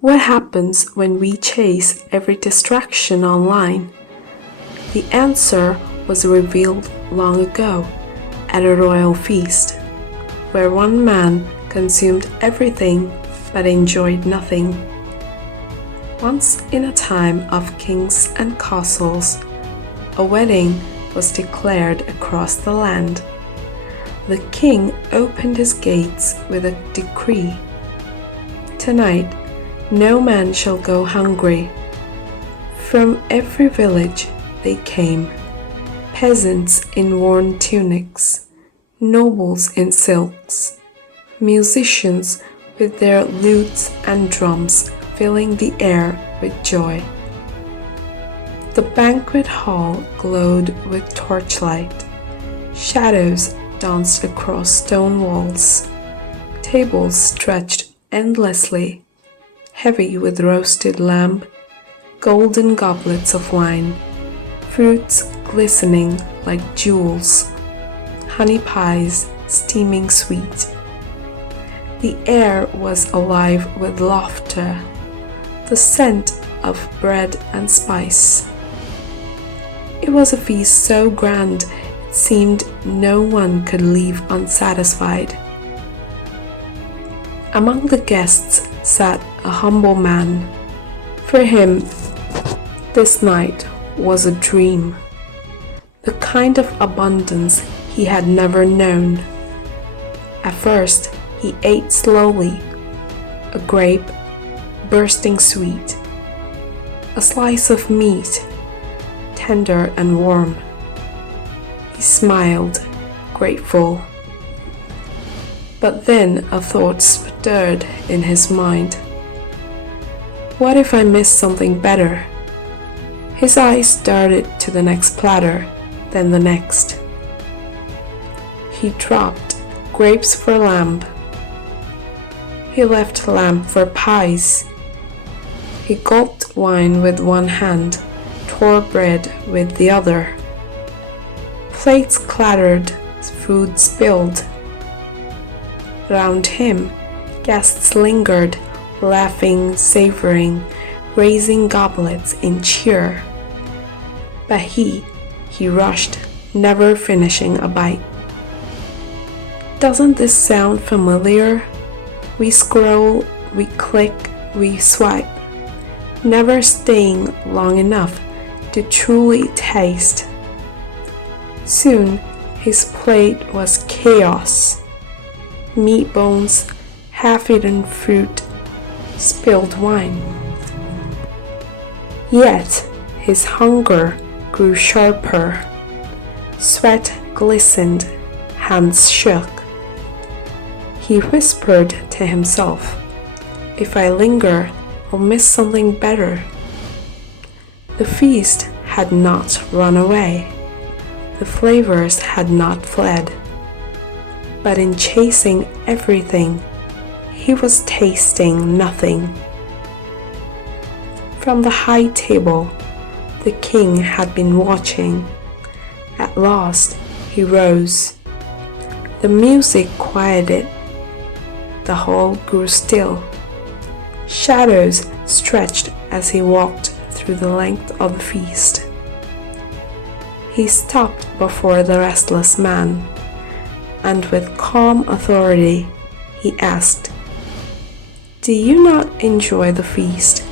What happens when we chase every distraction online? The answer was revealed long ago at a royal feast, where one man consumed everything but enjoyed nothing. Once in a time of kings and castles, a wedding was declared across the land. The king opened his gates with a decree. Tonight, no man shall go hungry. From every village they came, peasants in worn tunics, nobles in silks, musicians with their lutes and drums filling the air with joy. The banquet hall glowed with torchlight. Shadows danced across stone walls. Tables stretched endlessly, heavy with roasted lamb, golden goblets of wine, fruits glistening like jewels, honey pies steaming sweet. The air was alive with laughter, the scent of bread and spice. It was a feast so grand it seemed no one could leave unsatisfied. Among the guests sat a humble man. For him, this night was a dream, the kind of abundance he had never known. At first, he ate slowly, a grape, bursting sweet, a slice of meat, tender and warm. He smiled, grateful. But then a thought stirred in his mind. What if I missed something better? His eyes darted to the next platter, then the next. He dropped grapes for lamb. He left lamb for pies. He gulped wine with one hand, tore bread with the other. Plates clattered, food spilled. Round him, guests lingered, laughing, savoring, raising goblets in cheer. But he rushed, never finishing a bite. Doesn't this sound familiar? We scroll, we click, we swipe, never staying long enough to truly taste. Soon, his plate was chaos. Meat bones, half-eaten fruit, spilled wine. Yet his hunger grew sharper. Sweat glistened, hands shook. He whispered to himself, "If I linger, I'll miss something better." The feast had not run away. The flavors had not fled. But in chasing everything, he was tasting nothing. From the high table, the king had been watching. At last, he rose. The music quieted. The hall grew still. Shadows stretched as he walked through the length of the feast. He stopped before the restless man, and with calm authority, he asked, "Do you not enjoy the feast?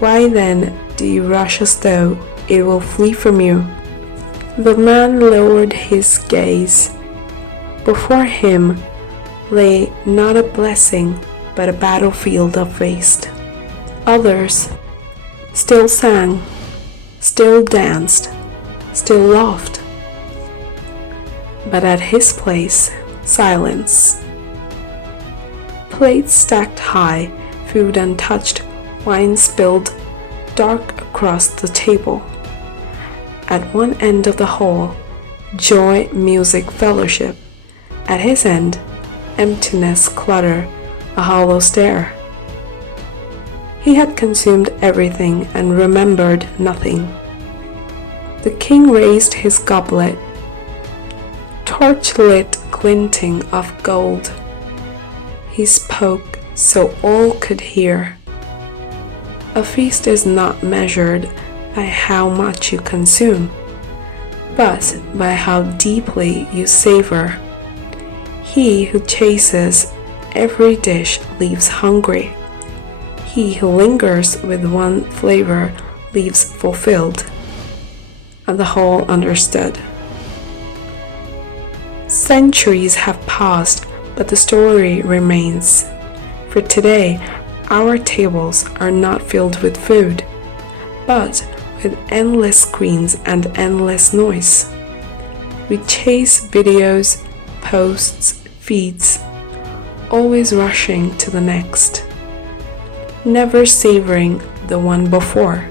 Why then do you rush as though it will flee from you?" The man lowered his gaze. Before him lay not a blessing, but a battlefield of waste. Others still sang, still danced, still laughed. But at his place, silence. Plates stacked high, food untouched, wine spilled dark across the table. At one end of the hall, joy, music, fellowship. At his end, emptiness, clutter, a hollow stare. He had consumed everything and remembered nothing. The king raised his goblet, torchlit glinting of gold. He spoke so all could hear. A feast is not measured by how much you consume, but by how deeply you savor. He who chases every dish leaves hungry. He who lingers with one flavor leaves fulfilled, and the whole understood. Centuries have passed, but the story remains. For today, our tables are not filled with food, but with endless screens and endless noise. We chase videos, posts, feeds, always rushing to the next, never savoring the one before.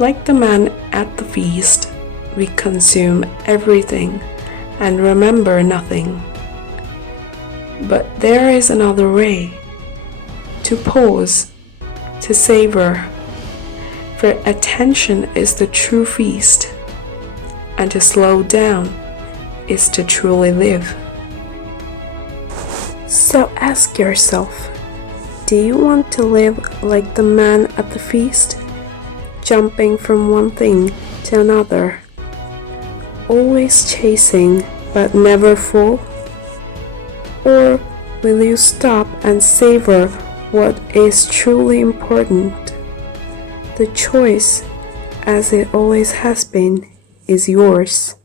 Like the man at the feast, we consume everything and remember nothing. But there is another way: to pause, to savor, for attention is the true feast, and to slow down is to truly live. So ask yourself, do you want to live like the man at the feast, jumping from one thing to another, always chasing but never full? Or will you stop and savor what is truly important? The choice, as it always has been, is yours.